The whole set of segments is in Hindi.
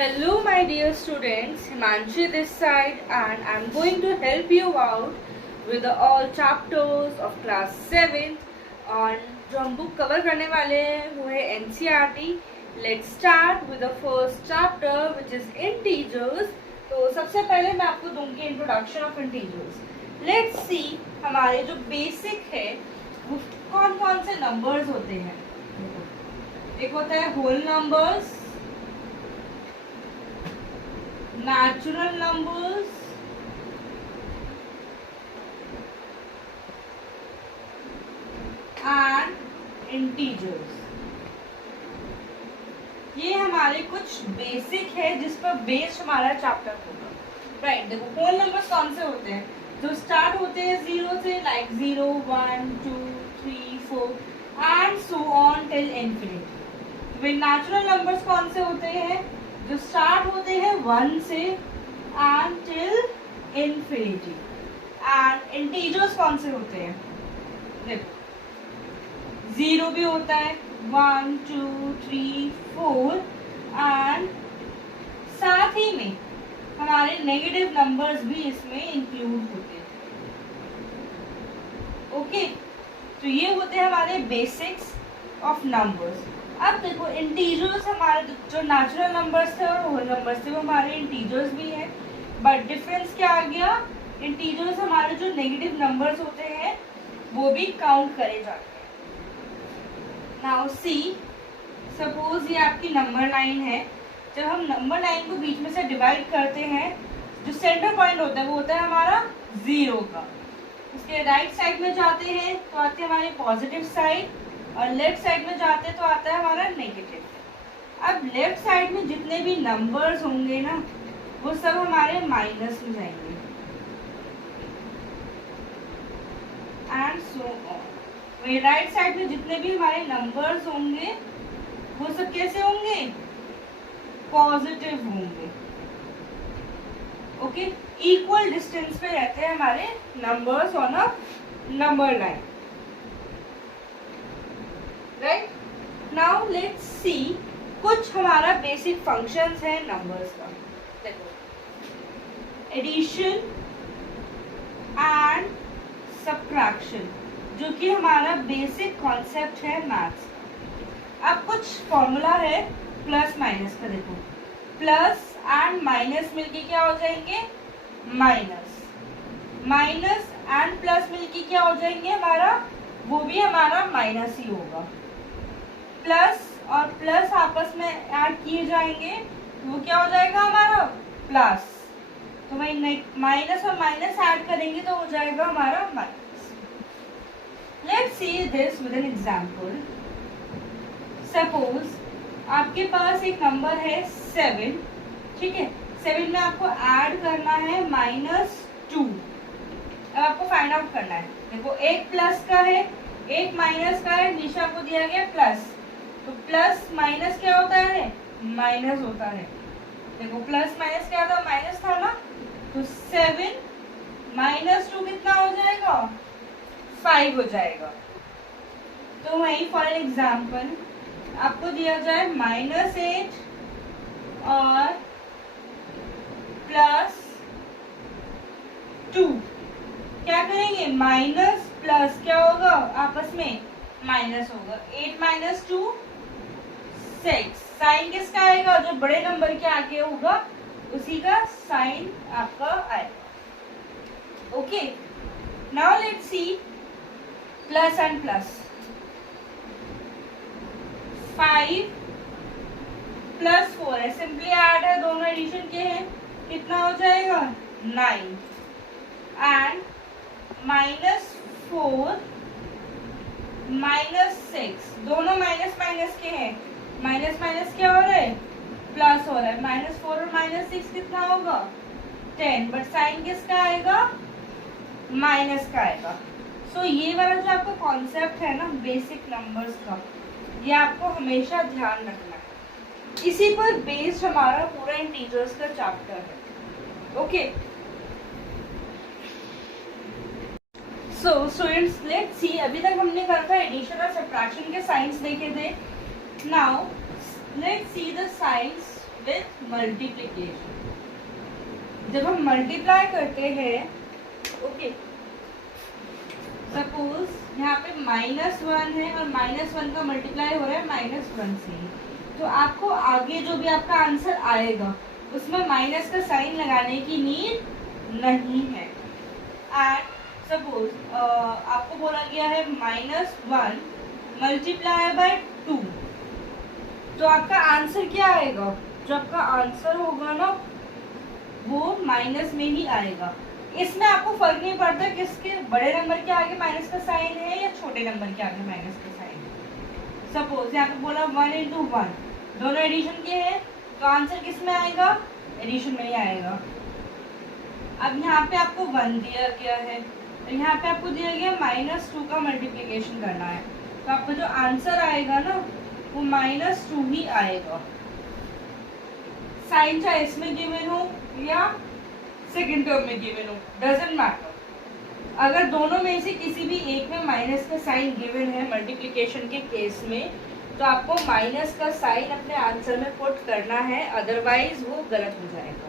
Hello my dear students, Himanshi this side and I am going to help you out with all chapters of class 7th on जो हम बुक कवर करने वाले हैं वो है NCERT. Let's start with the first chapter which is integers. तो सबसे पहले मैं आपको दूंगी introduction of integers. Let's see हमारे जो बेसिक है वो कौन कौन से नंबर्स होते हैं. एक होता है whole numbers, natural numbers, and integers. ये हमारे कुछ बेसिक है जिस पर बेस्ड हमारा चैप्टर होगा. राइट, देखो होल नंबर्स कौन से होते हैं जो स्टार्ट होते हैं 0 से, like 0 1 2 3 4 and so on till infinity. Way natural numbers कौन से होते हैं जो स्टार्ट होते हैं 1 से and till infinity. And integers कौन से होते हैं, देखो 0 भी होता है 1 2 3 4 एंड साथ ही में हमारे नेगेटिव नंबर्स भी इसमें इंक्लूड होते हैं. ओके, तो ये होते हैं हमारे बेसिक्स ऑफ नंबर्स. अब देखो इंटीजर्स हमारे जो नेचुरल नंबर्स थे और होल नंबर्स थे वो हमारे इंटीजर्स भी हैं, बट डिफरेंस क्या आ गया, इंटीजर्स हमारे जो नेगेटिव नंबर्स होते हैं वो भी काउंट करे जाते हैं. नाउ सी, सपोज ये आपकी नंबर लाइन है. जब हम नंबर लाइन को बीच में से डिवाइड करते हैं जो सेंटर पॉइंट होता है वो होता है हमारा 0 का. उसके राइट साइड में जाते हैं तो आते हैं हमारे पॉजिटिव साइड और लेफ्ट साइड में जाते हैं तो आता है हमारा नेगेटिव. अब लेफ्ट साइड में जितने भी नंबर्स होंगे ना वो सब हमारे माइनस में जाएंगे एंड सो ऑन. वही राइट साइड में जितने भी हमारे नंबर्स होंगे वो सब कैसे होंगे, पॉजिटिव होंगे. ओके, इक्वल डिस्टेंस पे रहते हैं हमारे numbers on a number line. Right, now let's सी कुछ हमारा बेसिक फंक्शंस है नंबर्स का. देखो, एडिशन एंड सब्ट्रैक्शन जो कि हमारा बेसिक कॉन्सेप्ट है मैथ्स. अब कुछ फॉर्मूला है प्लस माइनस का. देखो प्लस एंड माइनस मिलके क्या हो जाएंगे, माइनस. माइनस एंड प्लस मिलके क्या हो जाएंगे हमारा, वो भी हमारा माइनस ही होगा. प्लस और प्लस आपस में ऐड किए जाएंगे वो क्या हो जाएगा हमारा प्लस. तो वही माइनस और माइनस ऐड करेंगे तो हो जाएगा हमारा minus. Let's see this with an example. Suppose आपके पास एक नंबर है 7. ठीक है, 7 में आपको ऐड करना है -2. अब आपको फाइंड आउट करना है. देखो एक प्लस का है एक माइनस का है, नीचे आपको दिया गया प्लस. तो प्लस माइनस क्या होता है, माइनस होता है. देखो प्लस माइनस क्या था, माइनस था ना. तो 7 -2 कितना हो जाएगा, 5 हो जाएगा. तो वही फॉर एग्जाम्पल आपको दिया जाए -8 और +2. क्या करेंगे, माइनस प्लस क्या होगा आपस में माइनस होगा. 8 - 2 6. साइन किसका आएगा, जो बड़े नंबर के आगे होगा उसी का साइन आपका आएगा. Okay, now let's see plus and plus. 5 + 4 है, सिंपली ऐड है, दोनों एडिशन के हैं. कितना हो जाएगा 9 एंड -4 -6. दोनों माइनस माइनस के हैं. माइनस माइनस क्या हो रहा है, प्लस हो रहा है. -4 और -6 कितना होगा 10. बट साइन किसका आएगा, माइनस का आएगा. सो ये वाला जो आपका कॉन्सेप्ट है ना बेसिक नंबर्स का, ये आपको हमेशा ध्यान रखना है. इसी पर बेस्ड हमारा पूरा इंटीजर्स का चैप्टर है. Okay, so students let's see, अभी तक हमने करा था एडिशन और सब्ट्रैक्शन के साइंस देखे थे. Now let's see the signs with multiplication. जब हम मल्टीप्लाई करते हैं, ओके, सपोज यहाँ पे -1 है और -1 का मल्टीप्लाई हो रहा है -1 से, तो आपको आगे जो भी आपका आंसर आएगा उसमें माइनस का साइन लगाने की नीड नहीं है। एंड सपोज आपको बोला गया है -1 मल्टीप्लाई बाय 2, तो आपका आंसर क्या आएगा? जो आपका आंसर होगा ना वो माइनस में ही आएगा। इसमें आपको फर्क नहीं पड़ता किसके बड़े नंबर के आगे माइनस का साइन है या छोटे नंबर के आगे माइनस का साइन है। सपोज यहाँ पे बोला 1 × 1, दोनों एडिशन के हैं, तो आंसर किस में आएगा? एडिशन में ही आएगा। अब यहाँ पे आपको 1 दिया गया है, यहाँ पे आपको दिया गया -2 का मल्टीप्लिकेशन करना है, तो आपको जो आंसर आएगा ना वो -2 ही आएगा। साइन चाहे इसमें गिवन हो या सेकंड टर्म में गिवन हो, डजंट मैटर। अगर दोनों में से किसी भी एक में माइनस का साइन गिवन है मल्टीप्लिकेशन के केस में, तो आपको माइनस का साइन अपने आंसर में पुट करना है, अदरवाइज वो गलत हो जाएगा।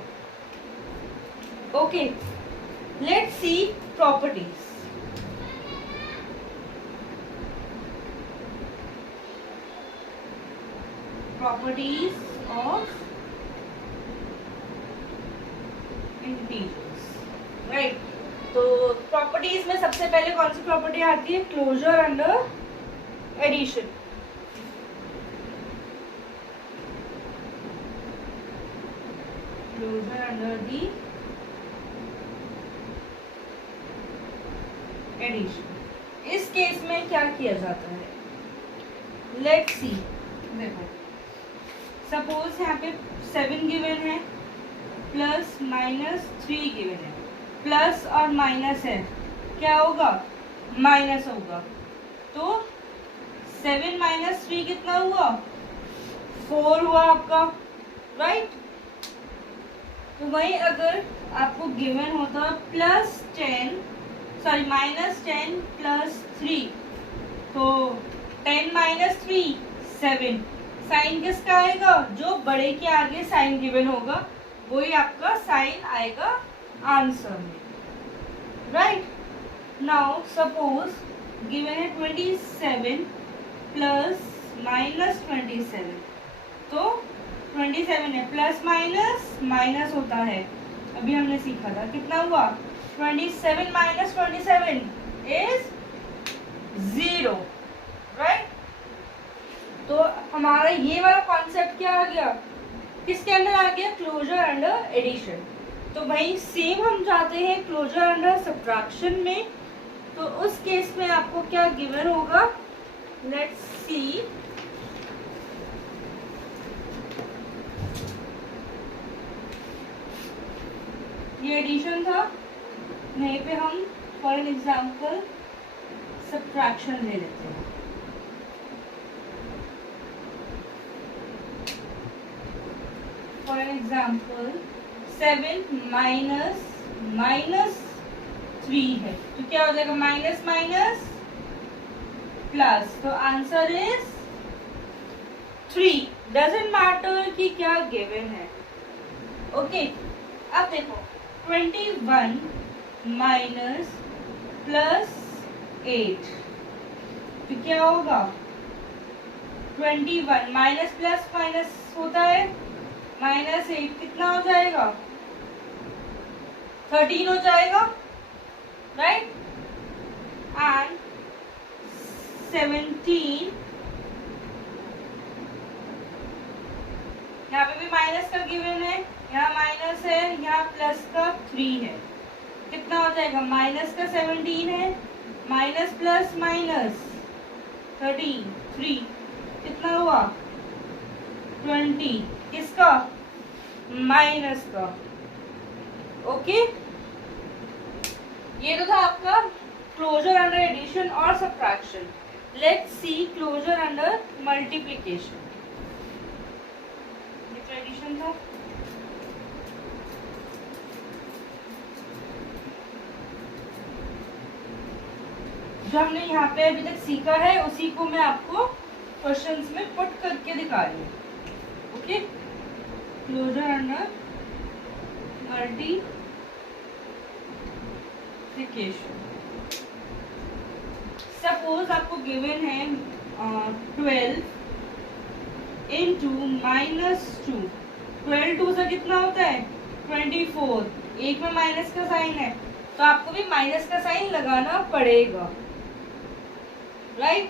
Okay, let's see properties. Properties of integers, right. तो प्रॉपर्टीज में सबसे पहले कौन सी प्रॉपर्टी आती है? Closure under addition. Closure under the addition. इस केस में क्या किया जाता है? लेट्स सी, देखो सपोज यहाँ पे 7 गिवन है प्लस -3 गिवन है, प्लस और माइनस है, क्या होगा? माइनस होगा। तो 7 - 3 कितना हुआ? 4 हुआ आपका, राइट। तो वही अगर आपको गिवन होता -10 + 3, तो 10 - 3 7, साइन किसका आएगा? जो बड़े के आगे साइन गिवन होगा वही आपका साइन आएगा आंसर में, राइट। नाउ सपोज गिवन है 27 प्लस -27, तो 27 है, प्लस माइनस होता है, अभी हमने सीखा था। कितना हुआ? 27 - 27 इज 0, राइट। तो हमारा ये वाला कॉन्सेप्ट क्या आ गया? किसके अंदर आ गया? Closure under addition. तो भाई सेम हम चाहते हैं क्लोजर अंडर सब्ट्रैक्शन में, तो उस केस में आपको क्या गिवन होगा? लेट्स सी, ये एडिशन था, यहीं पे हम फॉर एन एग्जाम्पल सब्ट्रैक्शन ले लेते हैं। फॉर एन एग्जाम्पल 7 -3 है, तो क्या हो जाएगा? माइनस माइनस प्लस, तो आंसर इज 3। डजेंट मैटर कि क्या गिवन है। ओके, अब देखो 21 माइनस प्लस 8, तो क्या होगा? 21 माइनस प्लस माइनस होता है, -8 कितना हो जाएगा? 13 हो जाएगा, राइट। एंड 17, यहाँ पे भी माइनस का गिवन है, यहाँ माइनस है, यहाँ प्लस का 3 है, कितना हो जाएगा? माइनस का 17 है, माइनस प्लस माइनस 13, 3 कितना हुआ? 20, किसका? माइनस का। ओके, ये तो था आपका क्लोजर अंडर एडिशन और subtraction. Let's see closure under multiplication. ये तो एडिशन था, जो हमने यहाँ पे अभी तक सीखा है उसी को मैं आपको क्वेश्चंस में पुट करके दिखा रही हूँ। Okay, closure under multiplication. Suppose आपको गिवन है 12 इंटू -2। 12 2 से कितना होता है 24। एक में माइनस का साइन है तो आपको भी माइनस का साइन लगाना पड़ेगा, राइट।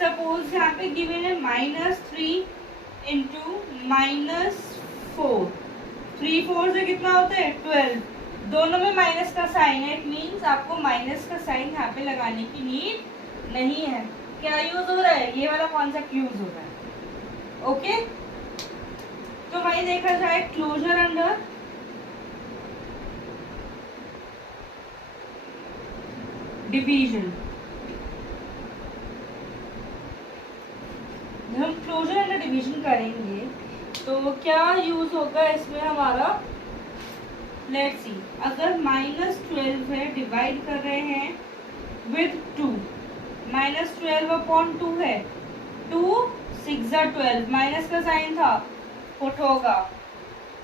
सपोज यहाँ पे गिवन है -3 इंटू -4। 3 4 से कितना होता है 12। दोनों में माइनस का साइन है, इट मीन्स आपको माइनस का साइन यहाँ पे लगाने की नीड नहीं है। क्या यूज हो रहा है, ये वाला कॉन्सेप्ट यूज हो रहा है, ओके। तो वही देखा जाए क्लोजर अंडर डिवीजन। जब हम क्लोजर अंडर डिवीजन करेंगे तो क्या यूज होगा इसमें हमारा, लेट्स सी। अगर -12 है, डिवाइड कर रहे हैं विद 2, -12/2 है, 2 6 12, माइनस का साइन था, पुट होगा।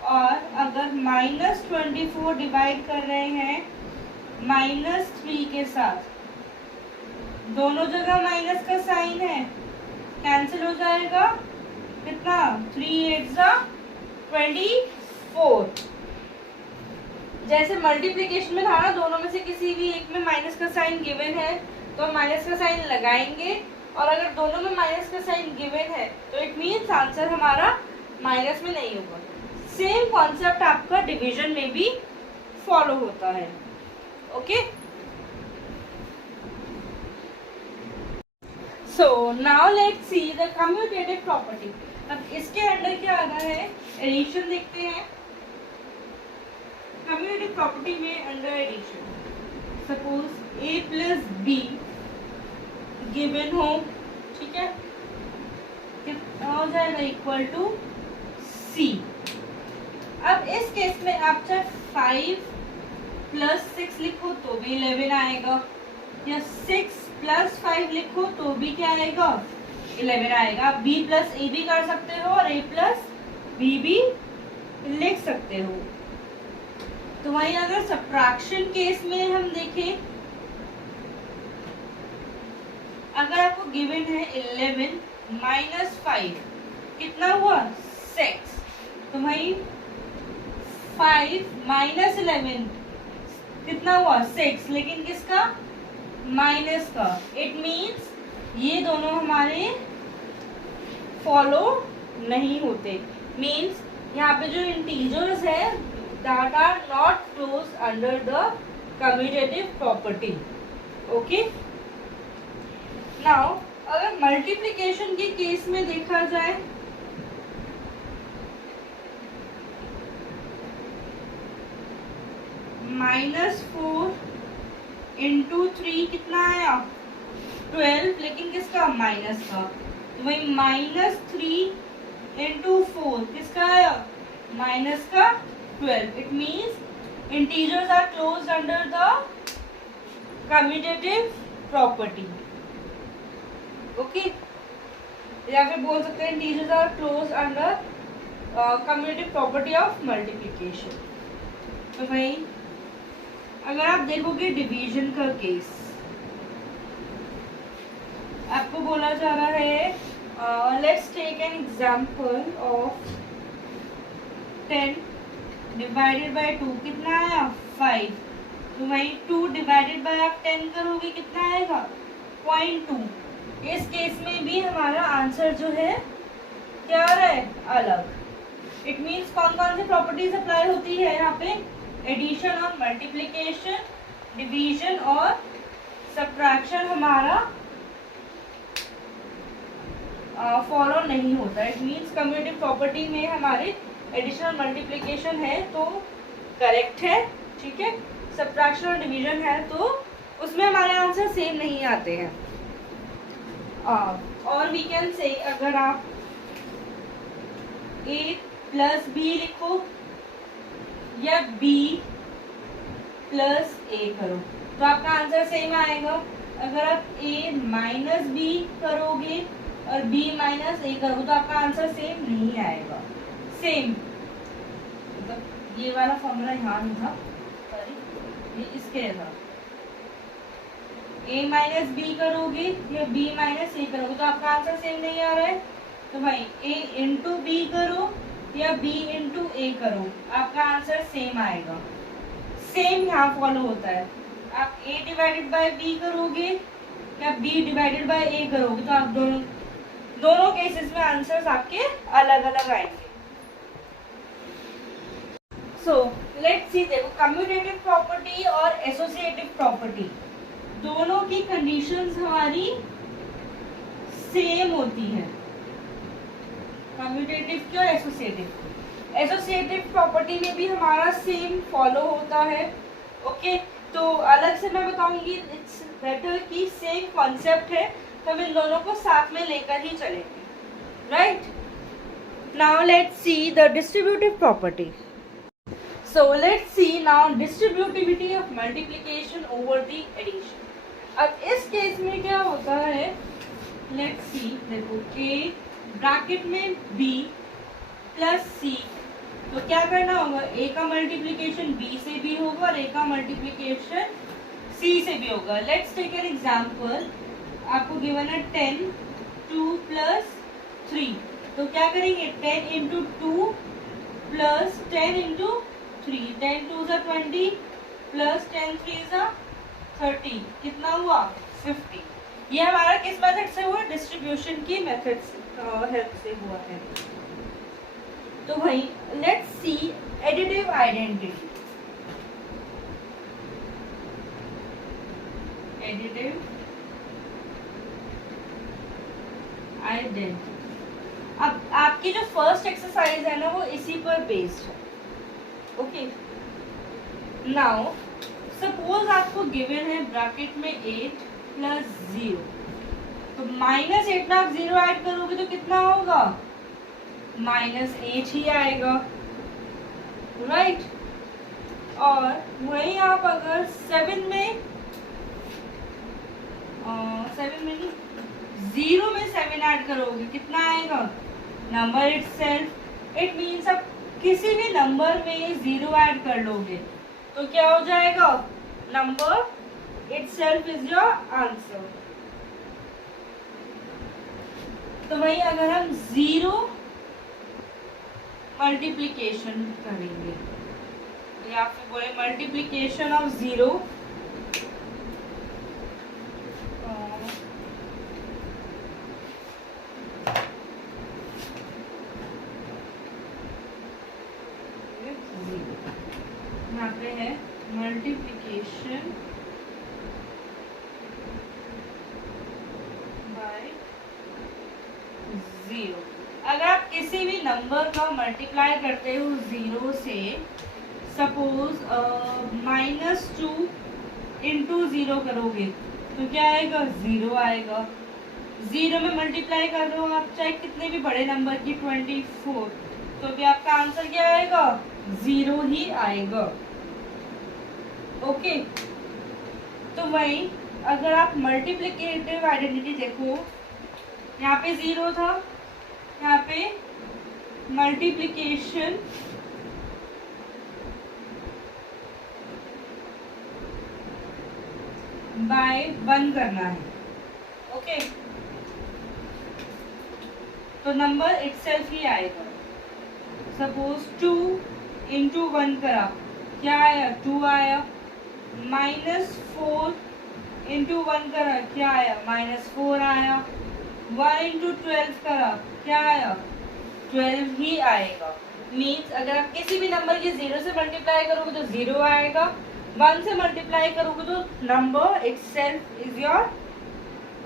और अगर -24 डिवाइड कर रहे हैं -3 के साथ, दोनों जगह माइनस का साइन है, कैंसिल हो जाएगा। कितना 3 8 24। जैसे मल्टीप्लिकेशन में था ना, दोनों में से किसी भी एक में माइनस का साइन गिवन है तो माइनस का साइन लगाएंगे, और अगर दोनों में माइनस का साइन गिवन है तो इट मीन्स आंसर हमारा माइनस में नहीं होगा। सेम कॉन्सेप्ट आपका डिवीजन में भी फॉलो होता है, okay. So now let's see the commutative property. अब इसके अंडर क्या आ रहा है, एडिशन देखते हैं। कम्यूटेटिव प्रॉपर्टी में under addition, suppose a plus B given हो, ठीक है, कितना हो जाएगा इक्वल टू c। अब इस केस में आप चाहे 5 + 6 लिखो तो भी 11 आएगा, या 6 + 5 लिखो तो भी क्या आएगा 11 आएगा। आप b + a भी कर सकते हो और a + b भी लिख सकते हो। तो वहीं अगर सब्ट्रैक्शन केस में हम देखें, अगर आपको गिवन है 11 - 5 कितना हुआ 6, तो वहीं 5 - 11 कितना हुआ 6, लेकिन किसका माइनस का। इट मीन्स ये दोनों हमारे फॉलो नहीं होते। मीन्स यहाँ पे जो इंटीजर्स है that are not close under the commutative property, okay। now अगर मल्टीप्लिकेशन के केस में देखा जाए, -4 × 3 कितना आया 12, लेकिन किसका माइनस का। तो वही -3 × 4 किसका आया माइनस का 12। It means integers are closed under the commutative property, okay। या फिर बोल सकते हैं integers are closed under commutative property of multiplication। तो भाई अगर आप देखोगे डिवीजन का केस, आपको बोला जा रहा है let's take an example of 10 divided by 2 कितना आया 5। तो वही 2 डिवाइडेड बाय आप 10 करोगे कितना आएगा 0.2। इस केस में भी हमारा आंसर जो है क्या आ रहा है अलग। इट मीन्स कौन कौन सी प्रॉपर्टीज अप्लाई होती है यहाँ पे, एडिशन और मल्टीप्लिकेशन, डिवीजन और सब्ट्रैक्शन हमारा फॉलो नहीं होता। इट मीन्स कम्यूटेटिव प्रॉपर्टी में हमारे एडिशन मल्टीप्लिकेशन है तो करेक्ट है, ठीक है। सब्ट्रैक्शन और डिवीजन है तो उसमें हमारे आंसर सेम नहीं आते हैं। और वी कैन से अगर आप a + b लिखो या b + a करो तो आपका आंसर सेम आएगा। अगर आप a - b करोगे और b - a करोगे तो आपका आंसर सेम नहीं आएगा। सेम, मतलब ये वाला फॉर्मूला यहाँ नहीं था, सॉरी, ये इसके लिए था। a माइनस बी करोगे या b माइनस ए करोगे तो आपका आंसर सेम नहीं आ रहा है, तो भाई a इंटू बी करो या b इंटू ए करो, आपका आंसर सेम आएगा। सेम यहाँ फॉलो होता है, आप a डिवाइडेड बाय b करोगे या b डिवाइडेड बाय a करोगे तो आप दोनों केसेस में आंसर्स आपके अलग अलग आएंगे। सो लेट्स सी, देखो कम्यूटेटिव प्रॉपर्टी और एसोसिएटिव प्रॉपर्टी दोनों की कंडीशंस हमारी सेम होती है, कम्यूटेटिव की और एसोसिएटिव। एसोसिएटिव प्रॉपर्टी में भी हमारा सेम फॉलो होता है। ओके, तो अलग से मैं बताऊंगी, इट्स बेटर कि सेम कॉन्सेप्ट है तो हम इन दोनों को साथ में लेकर ही चलेंगे, right. Now let's see the distributive property. So let's see now distributivity of multiplication over the addition. अब इस केस में क्या होता है, let's see, देखो a ब्रैकेट में b प्लस c, तो क्या करना होगा, a का मल्टीप्लिकेशन b से भी होगा और a का मल्टीप्लिकेशन c से भी होगा। Let's take an example, आपको गिवन है 10 2 प्लस 3, तो क्या करेंगे 10 इंटू 2 प्लस 10 इंटू 3, 10 2 ज़ा 20 प्लस 10 3 ज़ा 30, कितना हुआ 50। ये हमारा किस मेथड से हुआ, डिस्ट्रीब्यूशन की मेथड से हेल्प से हुआ है। तो भाई let's see additive identity. Additive identity, अब आपकी जो फर्स्ट एक्सरसाइज है ना वो इसी पर बेस्ड है। ओके, नाउ सपोज आपको गिवन है ब्रैकेट में 8 प्लस 0, तो माइनस 8 में आप 0 ऐड करोगे तो कितना होगा, माइनस 8 ही आएगा, राइट। और वहीं आप अगर 7 में नहीं 0 में 7 ऐड करोगे कितना आएगा, नंबर इटसेल्फ। इट मीन्स आप किसी भी नंबर में 0 ऐड कर लोगे तो क्या हो जाएगा, number itself is your answer. तो वही अगर हम 0 मल्टीप्लिकेशन करेंगे या फिर बोले मल्टीप्लिकेशन ऑफ 0, यहाँ पे है मल्टीप्लिकेशन बाय 0। अगर आप किसी भी नंबर का मल्टीप्लाई करते हो 0 से, सपोज -2 इंटू 0 करोगे तो क्या आएगा, 0 आएगा। 0 में मल्टीप्लाई कर रहे हो आप चाहे कितने भी बड़े नंबर की 24, तो भी आपका आंसर क्या आएगा, 0 ही आएगा। ओके, तो वही अगर आप मल्टीप्लिकेटिव आइडेंटिटी देखो, यहाँ पे 0 था, यहाँ पे मल्टीप्लिकेशन बाय 1 करना है। ओके, तो नंबर इटसेल्फ ही आएगा। सपोज 2 इंटू 1 करा, क्या आया, 2 आया। -4 इंटू 1 करा, क्या आया, -4 आया। 1 इंटू 12 करा, क्या आया, 12 ही आएगा। मीन्स अगर आप किसी भी नंबर के 0 से मल्टीप्लाई करोगे तो 0 आएगा, 1 से मल्टीप्लाई करोगे तो number itself is your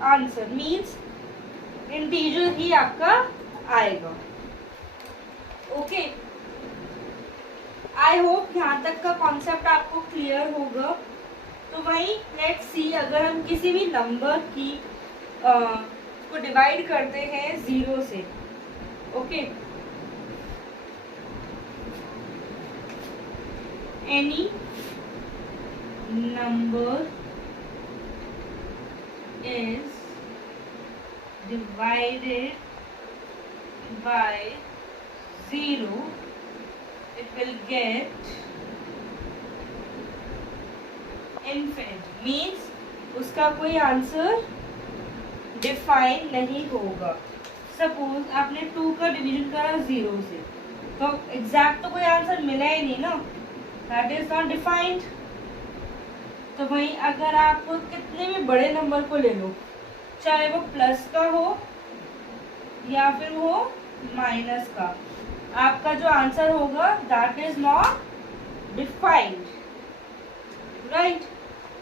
answer, means integer ही आपका आएगा। ओके, आई होप यहाँ तक का कॉन्सेप्ट आपको क्लियर होगा। तो वही लेट्स सी, अगर हम किसी भी नंबर की को डिवाइड करते हैं 0 से, okay, any number is divided by 0, it will get infinity. Means उसका कोई आंसर डिफाइन नहीं होगा. सपोज आपने 2 का डिवीजन करा 0 से, तो एग्जैक्ट तो कोई आंसर मिला ही नहीं ना, दैट इज नॉट डिफाइंड. तो वहीं अगर आप कितने भी बड़े नंबर को ले लो, चाहे वो प्लस का हो या फिर वो माइनस का, आपका जो आंसर होगा that is not defined, right.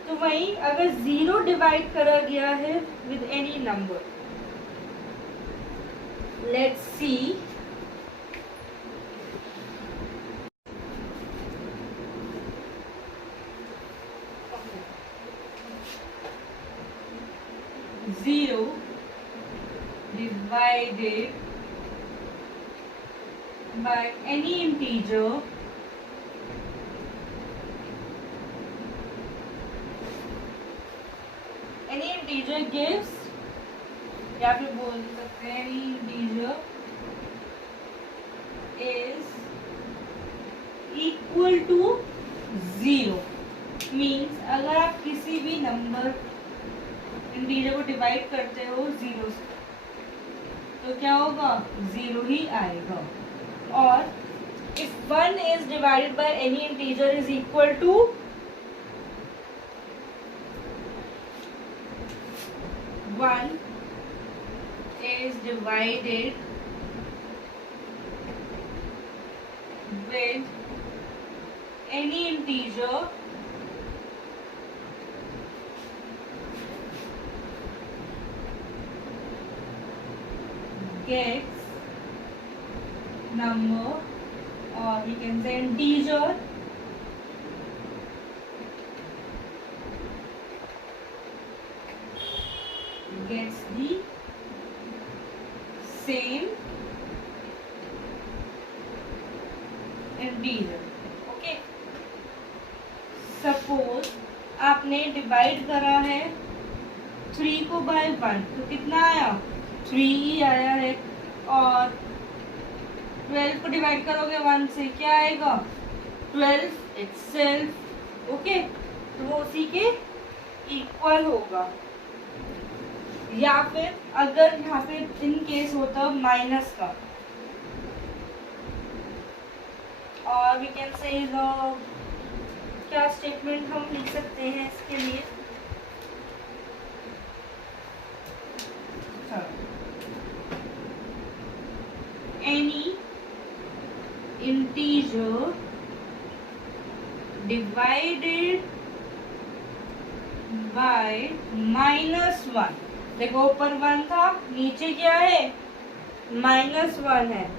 तो वहीं अगर 0 डिवाइड करा गया है with any number, let's see, zero divided by any integer gives, या फिर बोल सकते हैं any integer is equal to 0. Means अगर आप किसी भी नंबर इंटीजर को डिवाइड करते हो 0 से, तो क्या होगा, 0 ही आएगा. और if 1 is divided by any integer is equal to 1 is divided with any integer gets number, or we can say integer gets the same integer. Okay, suppose आपने डिवाइड करा है 3 को बाय 1, तो कितना आया, 3 ही आया है. और 12 को डिवाइड करोगे 1 से, क्या आएगा, 12 इटसेल्फ. ओके, तो वो उसी के इक्वल होगा. या फिर अगर यहाँ पे इन केस होता माइनस का, और वी कैन से क्या स्टेटमेंट हम लिख सकते हैं इसके लिए, एनी इंटीजर डिवाइडेड बाय -1. देखो ऊपर 1 था, नीचे क्या है, -1 है.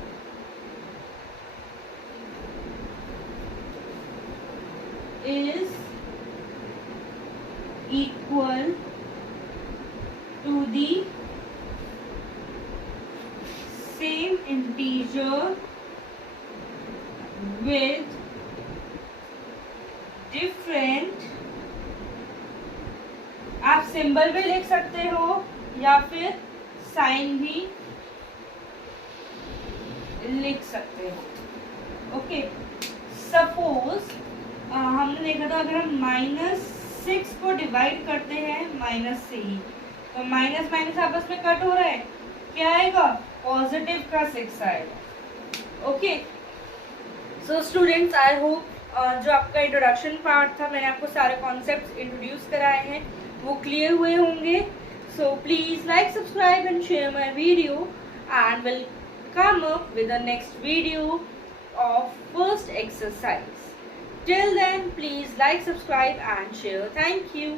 is equal to the same integer with different, आप सिंबल भी लिख सकते हो या फिर साइन भी लिख सकते हो. ओके, सपोज हमने देखा था अगर हम -6 को डिवाइड करते हैं माइनस से ही, तो माइनस माइनस आपस में कट हो रहा है, क्या आएगा, पॉजिटिव का 6 आएगा. Okay, so students, I hope जो आपका इंट्रोडक्शन पार्ट था, मैंने आपको सारे कॉन्सेप्ट्स इंट्रोड्यूस कराए हैं, वो क्लियर हुए होंगे. So please like, subscribe and share my video, and will come up with the next video of first exercise. Till then, please like, subscribe and share. Thank you.